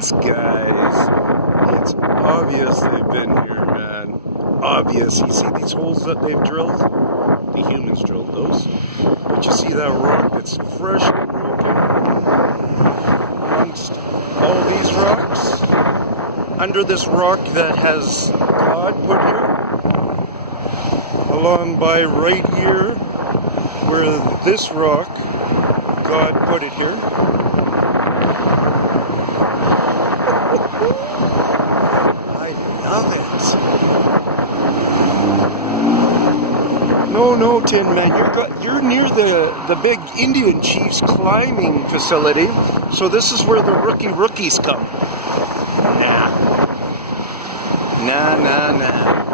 evidence, guys. It's obvious they've been here, man. Obvious. You see these holes that they've drilled? The humans drilled those. But you see that rock that's freshly broken amongst all these rocks? Under this rock that has God put here? Along by right here, where this rock, God put it here. I love it. No, Tin Man, you're near the big Indian Chief's climbing facility, so this is where the rookies come. Nah.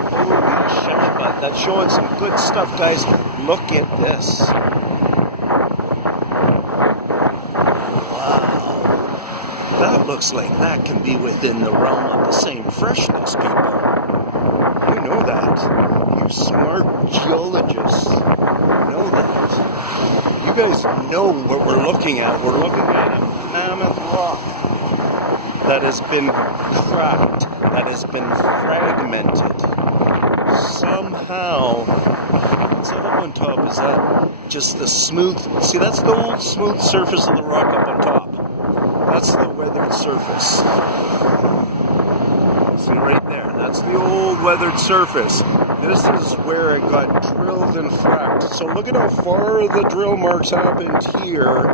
Holy shit, but that's showing some good stuff, guys. Look at this. Wow. That looks like that can be within the realm of the same freshness, people. You know that. You smart geologists know that. You guys know what we're looking at. We're looking at a mammoth rock that has been cracked, that has been fragmented. Somehow, what's that up on top? Is that just the smooth? See, that's the old smooth surface of the rock up on top. That's the weathered surface. See right there, that's the old weathered surface. This is where it got drilled and fracked. So look at how far the drill marks happened here,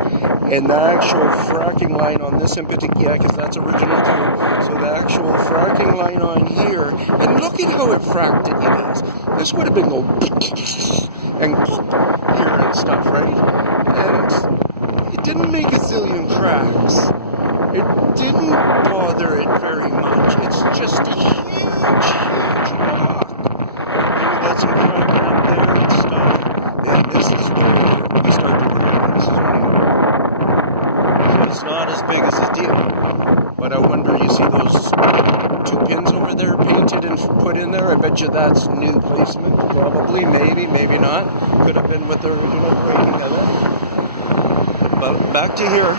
and the actual fracking line on this in particular, because that's original too. So the actual fracking line on here, and look at how it fracked it, you guys. This would have been going and here and stuff, right? And it didn't make a zillion cracks. It didn't bother it very much. It's just a huge rock. Some cracking up there and stuff, and this is where we start to realize. So it's not as big as this deal, but I wonder, you see those 2 pins over there painted and put in there? I bet you that's new placement, probably, maybe not. Could have been with the original breaking of it. But back to here.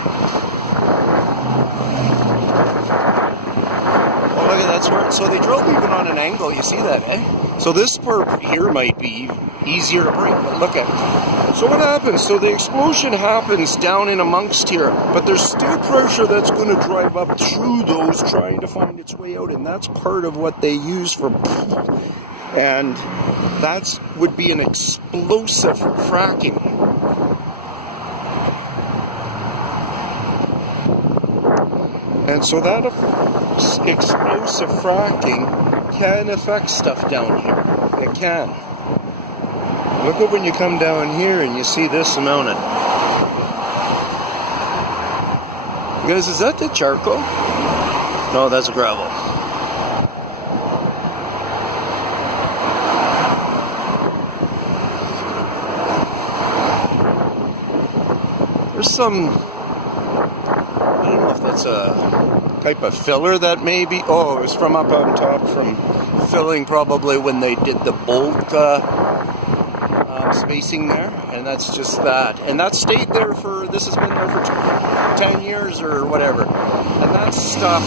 Oh, look at that's where. So they drilled even on an angle. You see that, eh? So this part here might be easier to break, but look at it. So what happens? So the explosion happens down in amongst here, but there's still pressure that's going to drive up through those trying to find its way out, and that's part of what they use for, and that would be an explosive fracking. And so that explosive fracking can affect stuff down here. It can. Look at when you come down here and you see this amount of... You guys, is that the charcoal? No, that's gravel. There's some... I don't know if that's a type of filler that maybe... Oh, it was from up on top, from filling probably when they did the bolt spacing there, and that's just that. And that stayed there for... This has been there for 10 years or whatever. And that stuff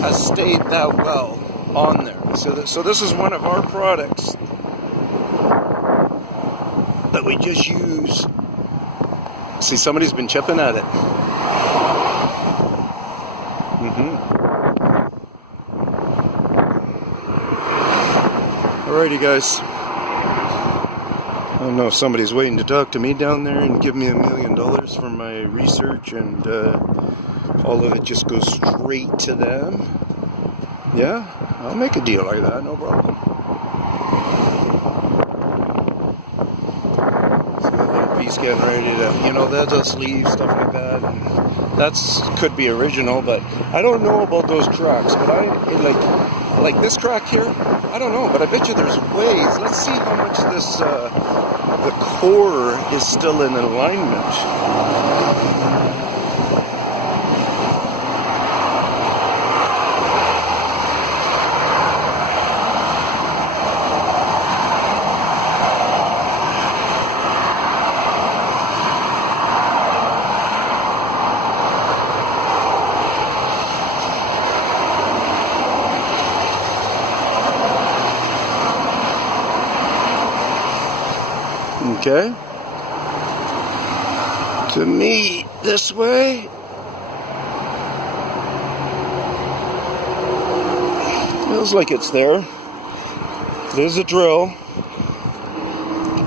has stayed that well on there. So this is one of our products that we just use. See, somebody's been chipping at it. Alrighty, guys. I don't know if somebody's waiting to talk to me down there and give me $1 million for my research, and all of it just goes straight to them. Yeah, I'll make a deal like that, no problem. See that little piece getting ready to, they'll just leave, stuff like that. That's could be original, but I don't know about those cracks. But like this crack here, I don't know, but I bet you there's ways. Let's see how much this the core is still in alignment. Okay? To me, this way. Feels like it's there. There's a drill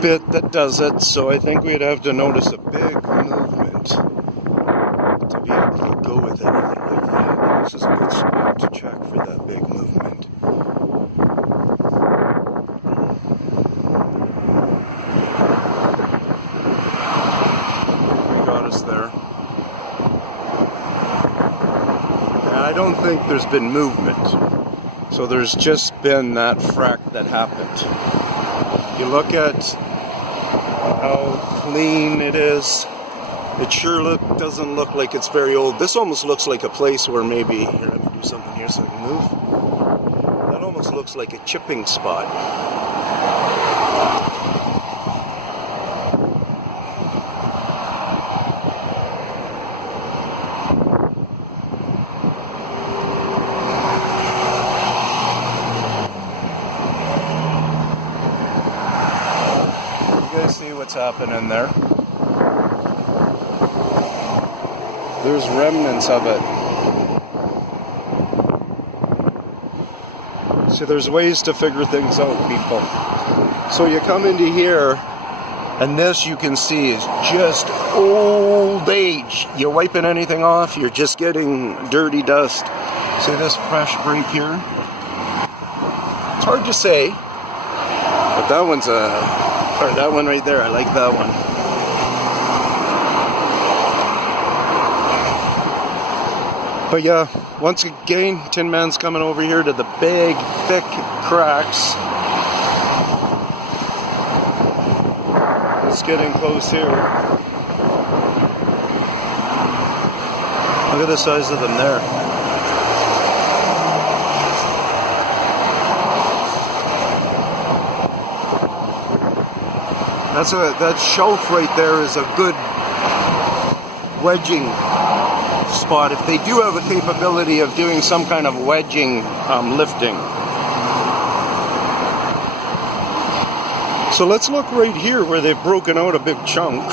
bit that does it, so I think we'd have to notice a big movement to be able to go with anything like that. And this is a good spot to check for that big movement. We got us there. And I don't think there's been movement. So there's just been that frack that happened. You look at how clean it is. It sure doesn't look like it's very old. This almost looks like a place where maybe, here, let me do something here so I can move. That almost looks like a chipping spot. See what's happening there. There's remnants of it. So there's ways to figure things out, people. So you come into here, and this you can see is just old age. You're wiping anything off, you're just getting dirty dust. See this fresh break here? It's hard to say, but that one's or that one right there, I like that one. But yeah, once again, Tin Man's coming over here to the big, thick cracks. It's getting close here. Look at the size of them there. That shelf right there is a good wedging spot if they do have a capability of doing some kind of wedging lifting. So let's look right here where they've broken out a big chunk.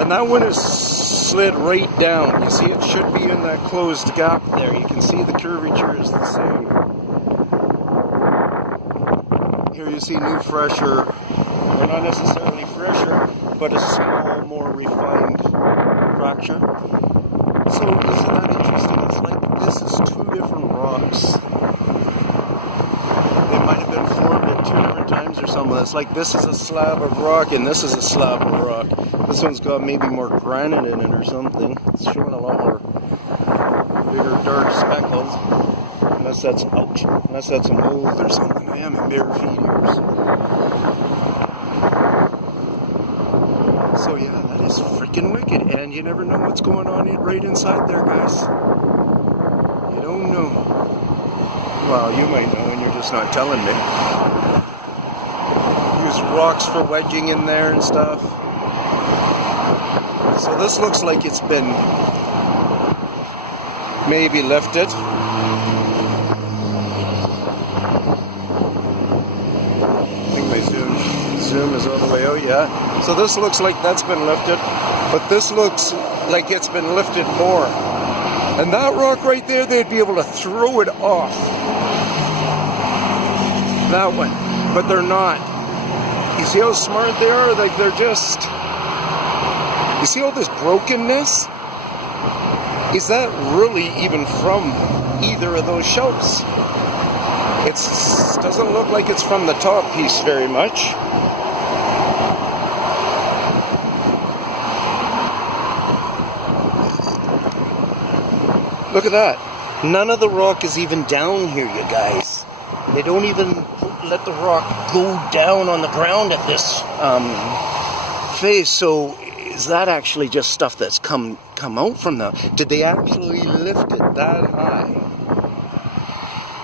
And that one is slid right down. You see, it should be in that closed gap there. You can see the curvature is the same. Here you see new fresher, or not necessarily fresher, but a small, more refined fracture. So isn't that interesting? It's like this is two different rocks. They might have been formed at two different times or something. It's like this is a slab of rock and this is a slab of rock. This one's got maybe more granite in it or something. It's showing a lot more bigger dark speckles. Unless that's, ouch, unless that's a mold or something. I am in bare feet here. So yeah, that is freaking wicked. And you never know what's going on right inside there, guys. You don't know. Well, you might know and you're just not telling me. Use rocks for wedging in there and stuff. So this looks like it's been maybe lifted. Zoom is all the way out, yeah. So this looks like that's been lifted, but this looks like it's been lifted more. And that rock right there, they'd be able to throw it off. That one, but they're not. You see how smart they are? Like they're just, you see all this brokenness? Is that really even from either of those shelves? It doesn't look like it's from the top piece very much. Look at that. None of the rock is even down here, you guys. They don't even let the rock go down on the ground at this phase. So is that actually just stuff that's come out from them? Did they actually lift it that high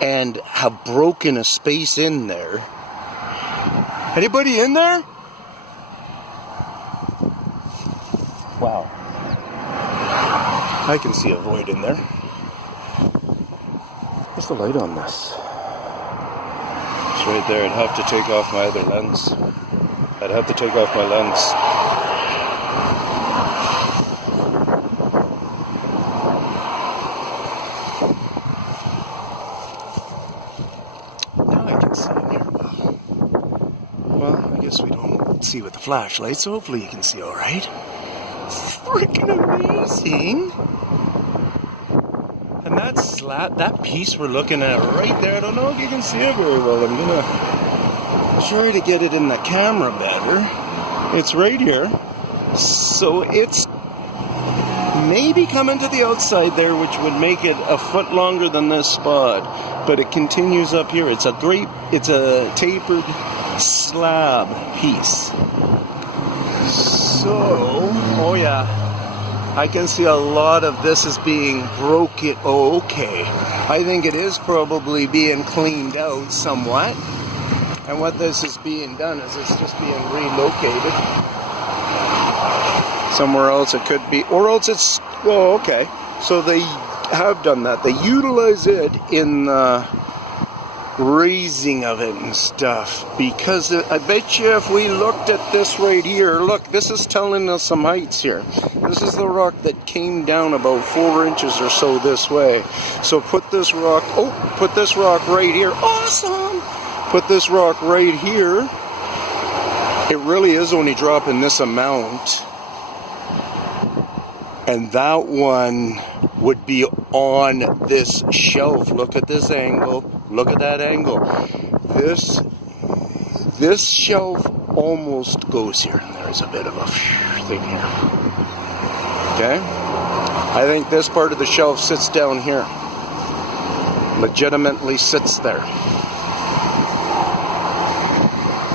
and have broken a space in there? Anybody in there? Wow. I can see a void in there. What's the light on this? right there. I'd have to take off my other lens. I'd have to take off my lens. Now I can see in here well, I guess we don't see with the flashlight, so hopefully you can see all right. Freaking amazing! And that piece we're looking at right there, I don't know if you can see it very well. I'm gonna try to get it in the camera better. It's right here. So it's maybe coming to the outside there, which would make it a foot longer than this spot. But it continues up here. It's a tapered slab piece. So, oh yeah, I can see a lot of this is being broken. Oh, okay. I think it is probably being cleaned out somewhat. And what this is being done is it's just being relocated. Somewhere else it could be, or else it's, well, okay. So they have done that. They utilize it in the raising of it and stuff, because I bet you if we looked at this right here, look, this is telling us some heights here. This is the rock that came down about 4 inches or so this way. So put this rock right here. Awesome! Put this rock right here. It really is only dropping this amount. And that one would be on this shelf. Look at this angle. Look at that angle. This shelf almost goes here, and there's a bit of a thing here. Okay? I think this part of the shelf sits down here. Legitimately sits there.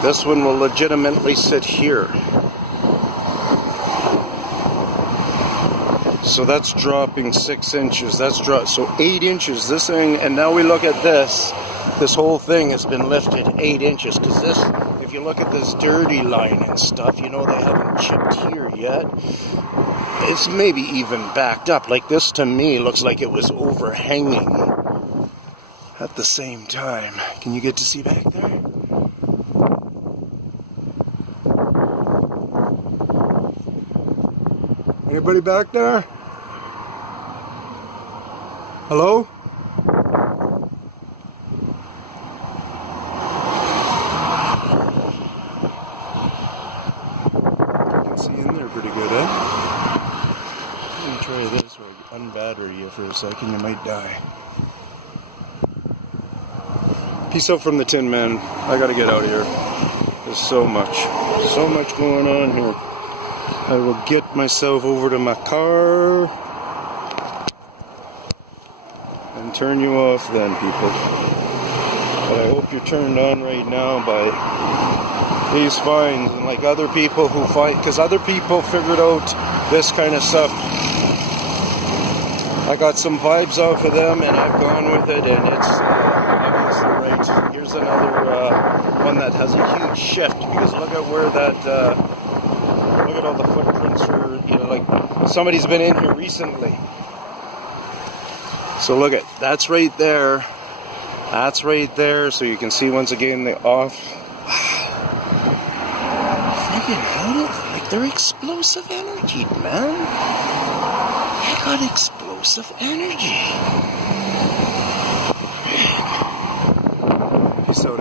This one will legitimately sit here. So that's dropping 6 inches. So 8 inches. This thing, and now we look at this. This whole thing has been lifted 8 inches. Because this, if you look at this dirty line and stuff, you know they haven't chipped here yet. It's maybe even backed up. Like this to me looks like it was overhanging at the same time. Can you get to see back there? Anybody back there? Hello? I can see in there pretty good, eh? Let me try this where I unbattery you for a second, you might die. Peace out from the Tin Man. I gotta get out of here. There's so much going on here. I will get myself over to my car and turn you off then, people. But I hope you're turned on right now by these finds, and like other people who find, because other people figured out this kind of stuff. I got some vibes off of them, and I've gone with it, and it's obviously right. Here's another one that has a huge shift, because look at where that. Look at all the footprints, or like somebody's been in here recently. So look at that's right there. That's right there. So you can see once again the off. Freaking hell! Like they're explosive energy, man. They got explosive energy. Peace out.